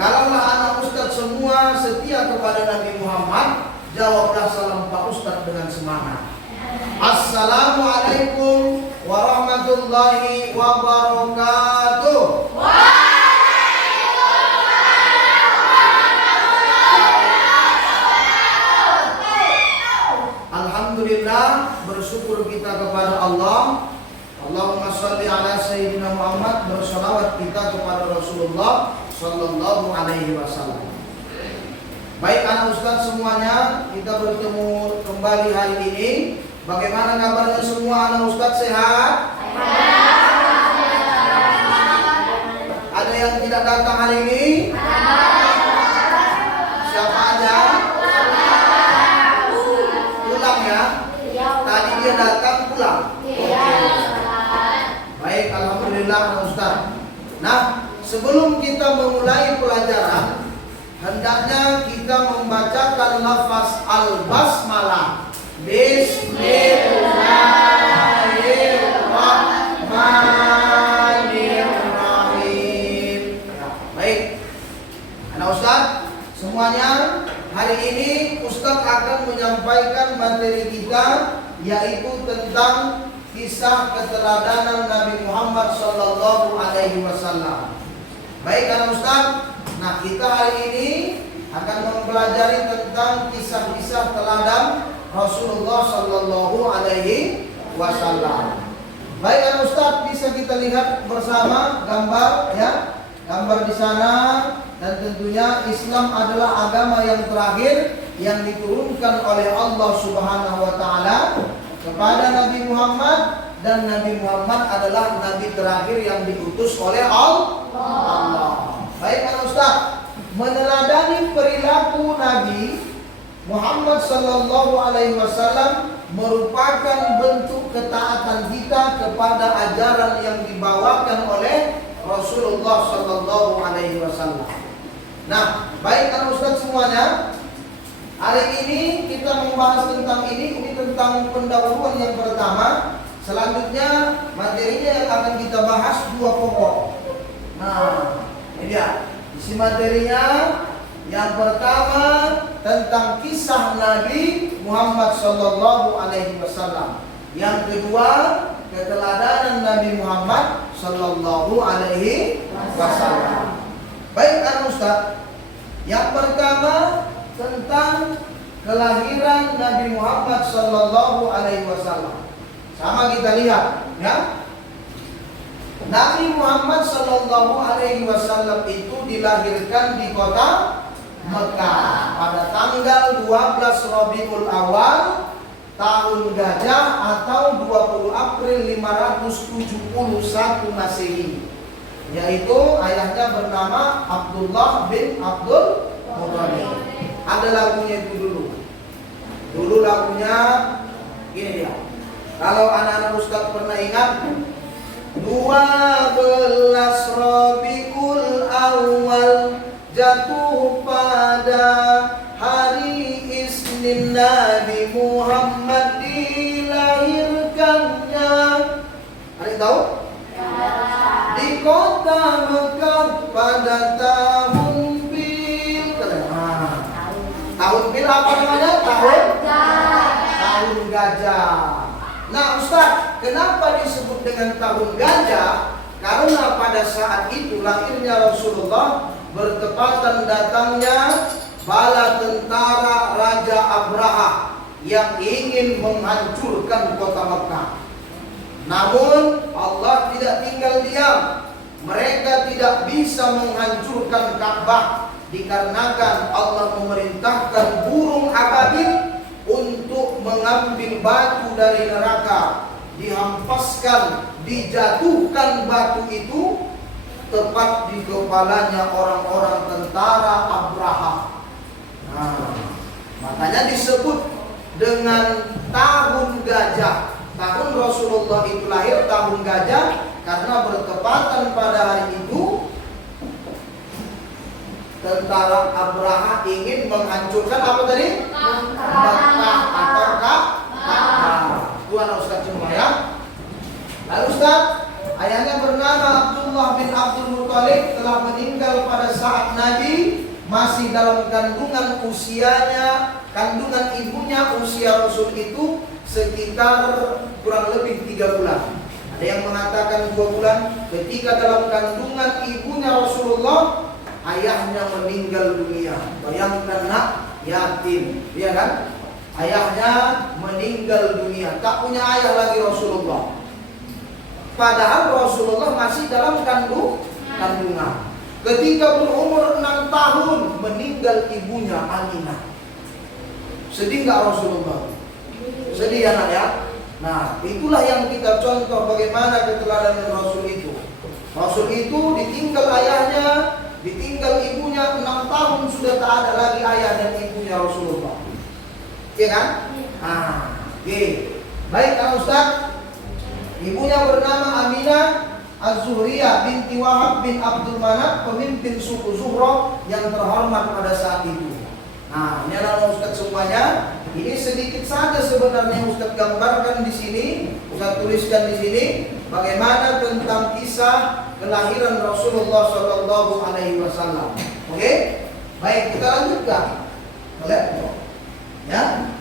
Kalaulah anak Ustadz semua setia kepada Nabi Muhammad, jawablah salam Pak Ustadz dengan semangat. Assalamualaikum warahmatullahi wabarakatuh. Alhamdulillah, bersyukur kita kepada Allah. Allahumma sholli ala sayyidina Muhammad, bersalawat kita kepada Rasulullah sallallahu alaihi wasallam. Baik anak Ustadz semuanya, kita bertemu kembali hari ini. Bagaimana kabarnya semua anak Ustadz, sehat? Ada yang tidak datang hari ini? Siapa aja? Pulang ya? Tadi dia datang pulang. Baik, alhamdulillah anak Ustadz. Nah, sebelum kita memulai pelajaran, hendaknya kita membacakan lafaz al-basmalah. Bismillahirrahmanirrahim. Baik, anak Ustadz semuanya, hari ini Ustadz akan menyampaikan materi kita, yaitu tentang kisah keteladanan Nabi Muhammad sallallahu alaihi wasallam. Baik anak Ustadz, nah kita hari ini akan mempelajari tentang kisah-kisah teladan Rasulullah sallallahu alaihi wasallam. Baik anak Ustadz, bisa kita lihat bersama gambar ya. Gambar di sana, dan tentunya Islam adalah agama yang terakhir yang diturunkan oleh Allah Subhanahu wa taala kepada Nabi Muhammad, dan Nabi Muhammad adalah nabi terakhir yang diutus oleh Allah. Baik anak Ustadz, meneladani perilaku Nabi Muhammad sallallahu alaihi wasallam merupakan bentuk ketaatan kita kepada ajaran yang dibawakan oleh Rasulullah sallallahu alaihi wasallam. Nah, baik anak Ustadz semuanya, hari ini kita membahas tentang ini tentang pendahuluan yang pertama. Selanjutnya materinya yang akan kita bahas dua pokok. Nah, ini dia isi materinya. Yang pertama tentang kisah Nabi Muhammad sallallahu alaihi wasallam. Yang kedua, keteladanan Nabi Muhammad sallallahu alaihi wasallam. Baik anak Ustaz, yang pertama tentang kelahiran Nabi Muhammad sallallahu alaihi wasallam. Sama kita lihat ya. Nabi Muhammad sallallahu alaihi wasallam itu dilahirkan di kota Mekah pada tanggal 12 Rabiul Awal tahun gajah atau 20 April 571 Masehi. Yaitu ayahnya bernama Abdullah bin Abdul Muthalib. Ada lagunya itu dulu. Dulu lagunya ini dia. Kalau anak-anak Ustaz pernah ingat, 12 Rabiul Awal jatuh pada hari Isnin, Nabi Muhammad dilahirkannya. Ada yang tahu? Di kota Mekah pada tahun Bil. Tahun Bil apa namanya? Tahun gajah. Nah Ustaz, kenapa disebut dengan tahun gajah? Karena pada saat itu lahirnya Rasulullah bertepatan datangnya bala tentara Raja Abraha yang ingin menghancurkan kota Mekah. Namun Allah tidak tinggal diam. Mereka tidak bisa menghancurkan Ka'bah dikarenakan Allah memerintahkan burung ababil untuk mengambil batu dari neraka, dihampaskan, dijatuhkan batu itu tepat di kepalanya orang-orang tentara Abraha. Nah, makanya disebut dengan tahun gajah. Tahun Rasulullah itu lahir tahun gajah karena bertepatan pada hari itu tentara Abraha ingin menghancurkan apa tadi? Mekah atau Ka'bah. Tuan Ustaz semua ya. Lalu Ustaz, ayahnya bernama Abdullah bin Abdul Thalib telah meninggal pada saat Nabi masih dalam kandungan usianya, kandungan ibunya. Usia Rasul itu sekitar kurang lebih 3 bulan. Ada yang mengatakan 2 bulan. Ketika dalam kandungan ibunya Rasulullah, ayahnya meninggal dunia. Bayangkan nak, yatim, ya kan? Ayahnya meninggal dunia, tak punya ayah lagi Rasulullah. Padahal Rasulullah masih dalam kandungan. Ketika berumur 6 tahun meninggal ibunya Aminah. Sedih nggak Rasulullah? Sedih ya nak ya? Nah, itulah yang kita contoh bagaimana keteladanan Rasul itu. Rasul itu ditinggal ayahnya, ditinggal ibunya 6 tahun, sudah tak ada lagi ayah dan ibunya Rasulullah. Iya kan? Nah, oke. Baik Kang Ustaz. Ibunya bernama Aminah Az-Zuhriyah binti Wahab bin Abdul Manaf, pemimpin suku Zuhra yang terhormat pada saat itu. Nah, ini adalah Ustaz semuanya. Ini sedikit saja sebenarnya Ustaz gambarkan di sini, Ustaz tuliskan di sini bagaimana tentang kisah kelahiran Rasulullah Shallallahu Alaihi Wasallam. Oke, baik kita lanjutkan. Boleh? Ya.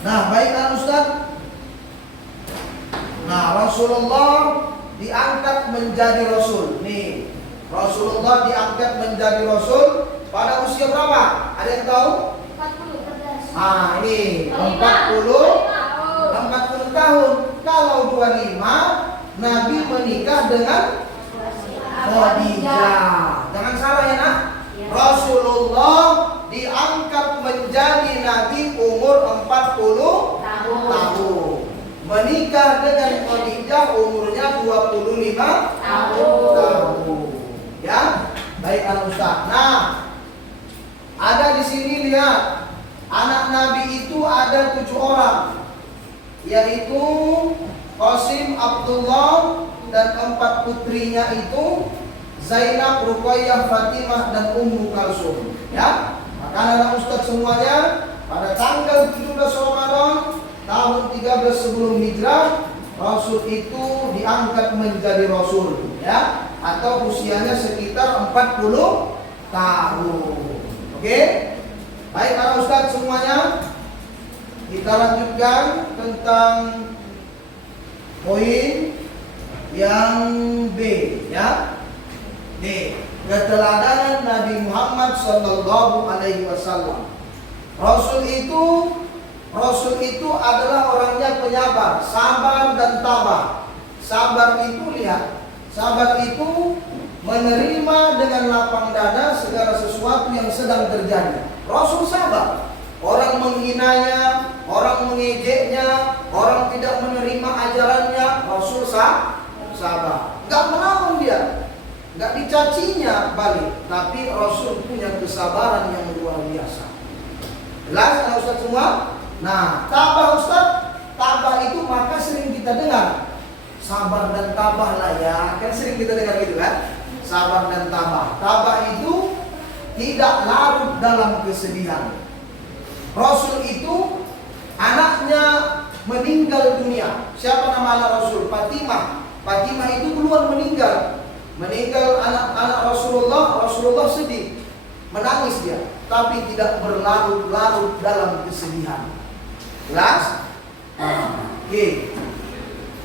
Nah, baik Kang Ustaz. Nah, Rasulullah diangkat menjadi Rasul. Nih, Rasulullah diangkat menjadi Rasul pada usia berapa? Ada yang tahu? 40. Ah, ini 40 tahun. Kalau 25, Nabi menikah dengan Khadijah. Jangan salah ya nak. Rasulullah diangkat menjadi Nabi umur 40 tahun. Menikah dengan Khadijah umurnya 25 tahun. Ya, baik Al Ustaz. Nah, ada di sini lihat, anak Nabi itu ada 7 orang, yaitu Qasim, Abdullah, dan 4 putrinya itu Zainab, Ruqayyah, Fatimah, dan Ummu Kalsum. Ya, maka anak Ustaz semuanya pada tanggal 17 Ramadan tahun 13 sebelum hijrah, Rasul itu diangkat menjadi Rasul, ya, atau usianya sekitar 40 tahun. Oke, baik para Ustadz semuanya, kita lanjutkan tentang poin yang B, ya. D, keteladanan Nabi Muhammad Sallallahu Alaihi Wasallam. Rasul itu adalah orangnya penyabar, sabar dan tabah. Sabar itu lihat, sabar itu menerima dengan lapang dada segala sesuatu yang sedang terjadi. Rasul sabar. Orang menghinanya, orang mengejeknya, orang tidak menerima ajarannya, Rasul sabar. Gak melawan dia, gak dicacinya balik, tapi Rasul punya kesabaran yang luar biasa. Jelas Ustaz semua? Nah, tabah Ustaz, tabah itu maka sering kita dengar. Sabar dan tabah lah ya, kan sering kita dengar gitu kan? Sabar dan tabah. Tabah itu tidak larut dalam kesedihan. Rasul itu anaknya meninggal dunia. Siapa nama anak Rasul? Fatimah. Fatimah itu duluan meninggal. Meninggal anak Rasulullah. Rasulullah sedih, menangis dia, tapi tidak berlarut-larut dalam kesedihan. Jelas? Oke.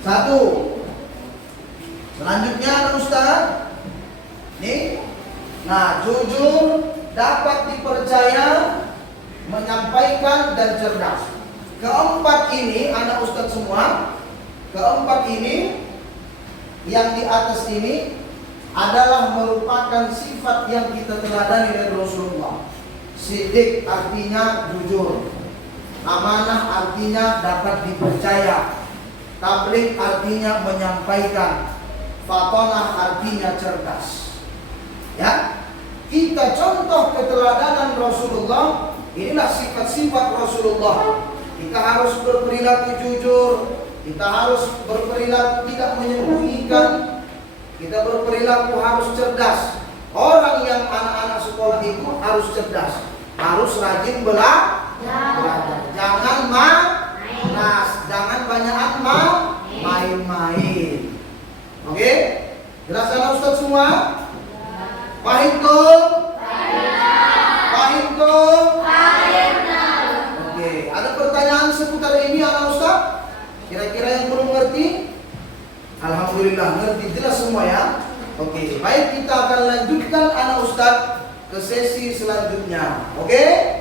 1. Selanjutnya Ustaz. Nih. Nah, jujur, dapat dipercaya, menyampaikan dan cerdas. Keempat ini anak Ustaz semua. Keempat ini yang di atas ini adalah merupakan sifat yang kita teladani dari Rasulullah. Siddiq artinya jujur, amanah artinya dapat dipercaya, tabligh artinya menyampaikan, fatonah artinya cerdas. Ya, kita contoh keteladanan Rasulullah. Inilah sifat-sifat Rasulullah. Kita harus berperilaku jujur, kita harus berperilaku tidak menyembunyikan, kita berperilaku harus cerdas. Orang yang anak-anak sekolah itu harus cerdas, harus rajin belajar. Jangan malas, jangan banyak main-main. Oke? Jelas anak Ustaz semua? Pahit tuh? Pahit tuh? Oke, ada pertanyaan seputar ini anak Ustaz? Kira-kira yang belum ngerti? Alhamdulillah ngerti, jelas semua ya. Oke, baik, kita akan lanjutkan anak Ustaz ke sesi selanjutnya. Oke?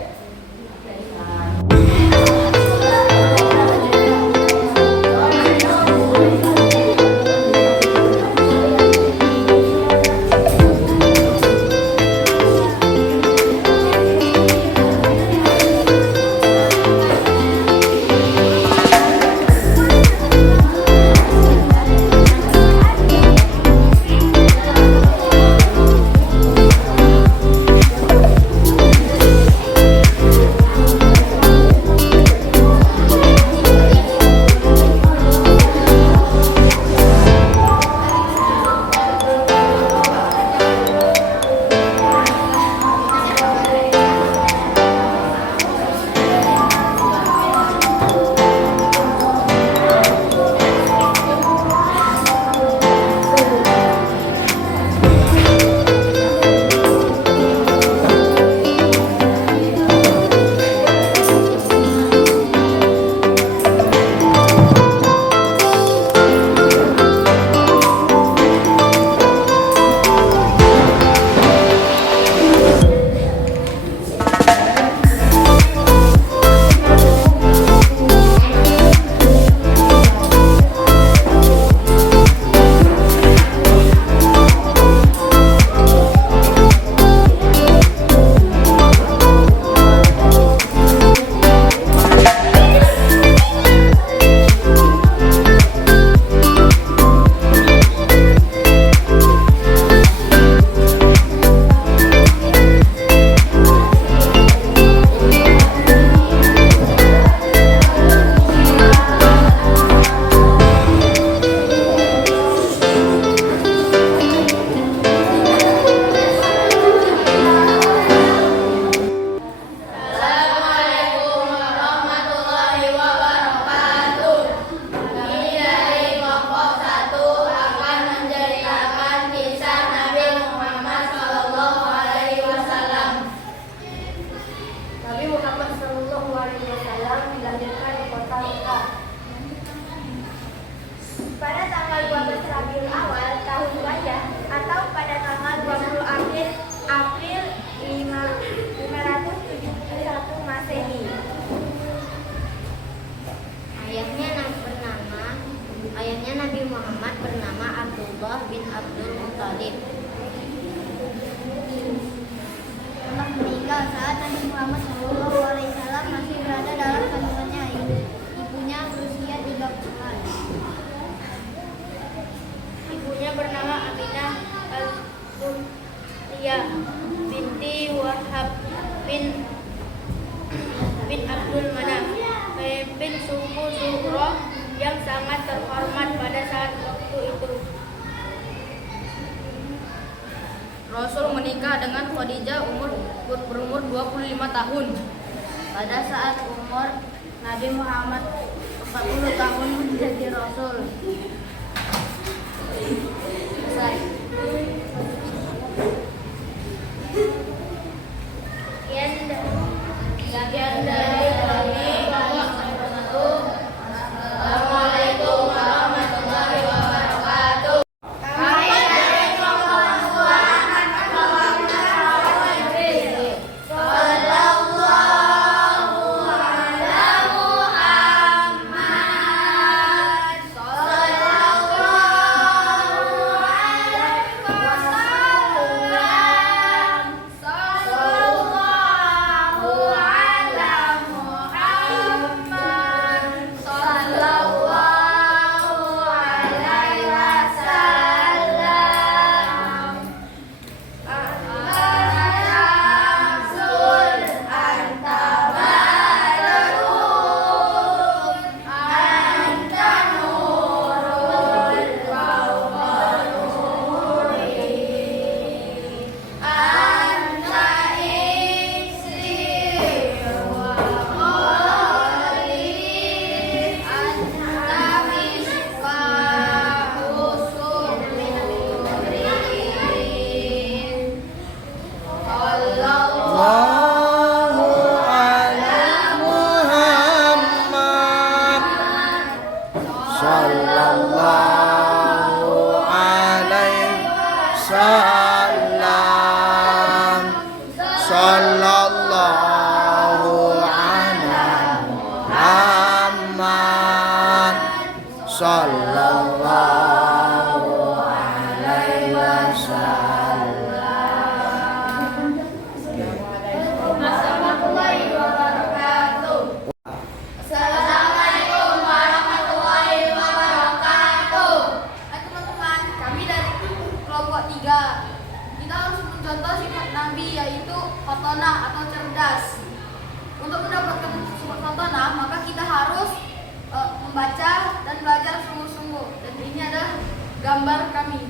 Pada tanggal 12 Rabiul Awal tahun Gajah atau pada tanggal 20 April 571 Masehi. Ayahnya Nabi Muhammad bernama Abdullah bin Abdul Muthalib. Telah meninggal saat Nabi Muhammad SAW masih berada dalam kandungannya. Ibunya berusia 3 bulan. Ibunya bernama Aminah al-Qurtiyah binti Wahab bin Abdul Manaf, pemimpin suku Zuhroh yang sangat terhormat pada saat waktu itu. Rasul menikah dengan Khadijah berumur 25 tahun. Pada saat umur Nabi Muhammad 40 tahun menjadi Rasul. Selesai. Sekian dari kami. Assalamualaikum warahmatullahi wabarakatuh. Kami dari kelompok Quran Sallallahu ala Muhammad Sallallahu alaihi fahtonah atau cerdas. Untuk mendapatkan sifat fahtonah, maka kita harus membaca dan belajar sungguh-sungguh. Dan ini adalah gambar kami.